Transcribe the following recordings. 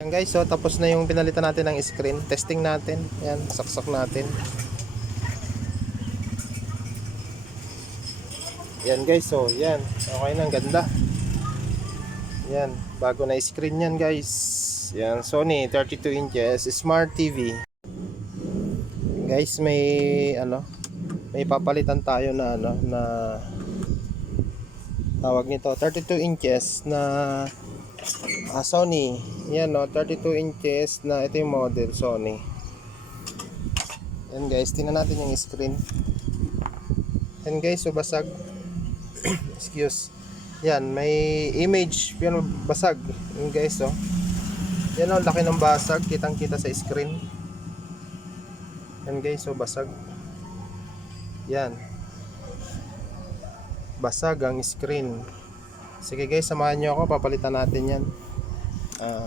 Yan guys, so tapos na yung pinalitan natin ng screen. Testing natin. Yan, saksak natin. Yan guys, so yan. Okay na, ganda. Yan, bago na screen yan guys. Yan, Sony 32 inches Smart TV. Guys, may papalitan tayo na na tawag nito 32 inches na Sony. Yan 32 inches na ito yung model Sony. Yan guys, tingnan natin yung screen. Yan guys, so basag. Excuse. Yan, may image pero basag. Yan guys, yan laki ng basag, kitang-kita sa screen. Yan guys, so basag. Yan. Basag ang screen. Sige guys, samahan nyo ako, papalitan natin yan.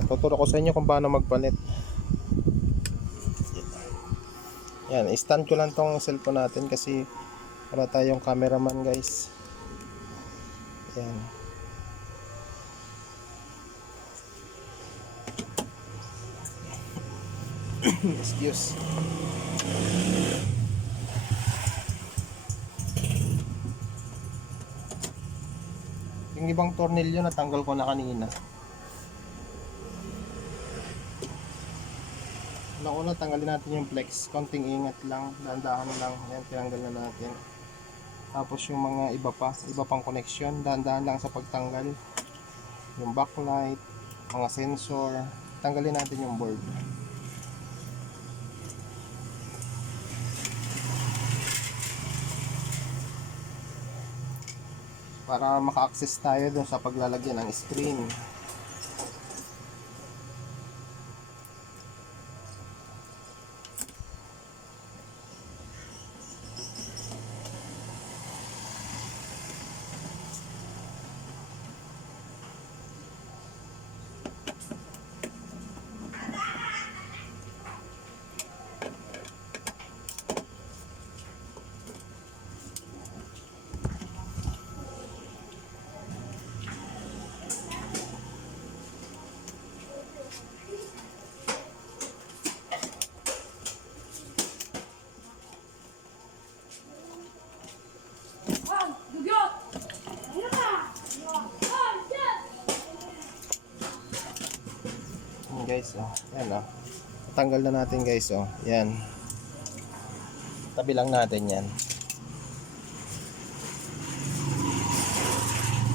Tuturo ko sa inyo kung paano magpalit. Yan, stand ko lang tong cellphone natin kasi wala tayong cameraman guys. Yan. Excuse. Yung ibang tornilyo natanggal ko na kanina. Una tanggalin natin yung flex, konting ingat lang, dahan-dahan lang. Yan, tinanggal na natin. Tapos yung mga iba pang connection, dahan-dahan lang sa pagtanggal. Yung backlight, mga sensor, tanggalin natin yung board. Para maka-access tayo dun sa paglalagyan ng screen. Guys, yan tanggal na natin guys, yan, tabi lang natin yan.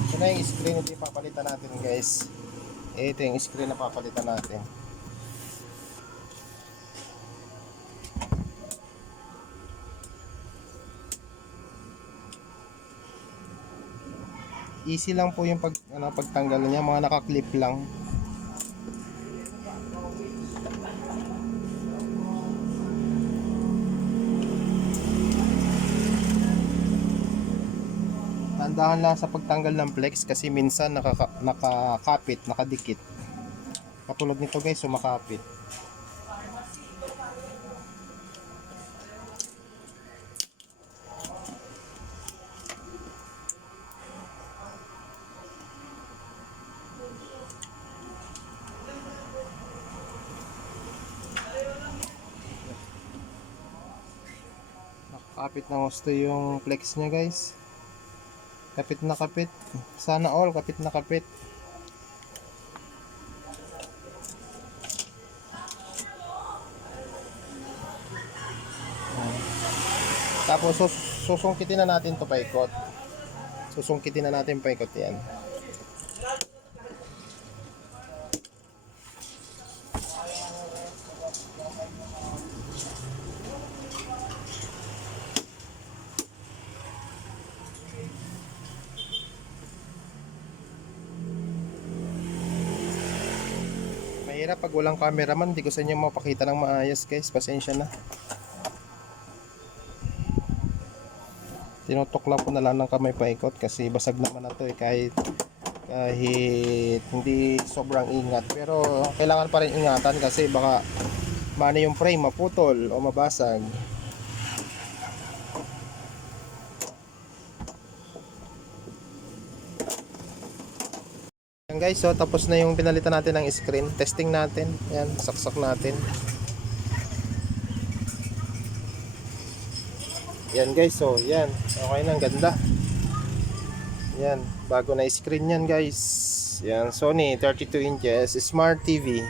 Ito na yung screen, ito yung papalitan natin guys. Ito yung screen na papalitan natin. Easy lang po yung pagtanggal niya, mga naka-clip lang. Tandahan lang sa pagtanggal ng flex kasi minsan nakakapit, nakadikit. Katulad nito guys, sumakapit. Nakakapit na gusto yung flex niya guys. Kapit na kapit. Sana all kapit na kapit. Tapos susungkitin na natin to paikot. Susungkitin na natin paikot yan. Mahirap pag walang cameraman, hindi ko sa inyo mapakita ng maayos guys, pasensya na. Tinutukla ko na lang ng kamay paikot kasi basag naman na to kahit hindi sobrang ingat, pero kailangan pa rin ingatan kasi baka mano yung frame, maputol o mabasag. Yan guys, so tapos na yung pinalitan natin ng screen. Testing natin. Yan, saksak natin. Yan guys, so yan. Okay na, ang ganda. Yan, bago na screen yan guys. Yan, Sony 32 inches Smart TV.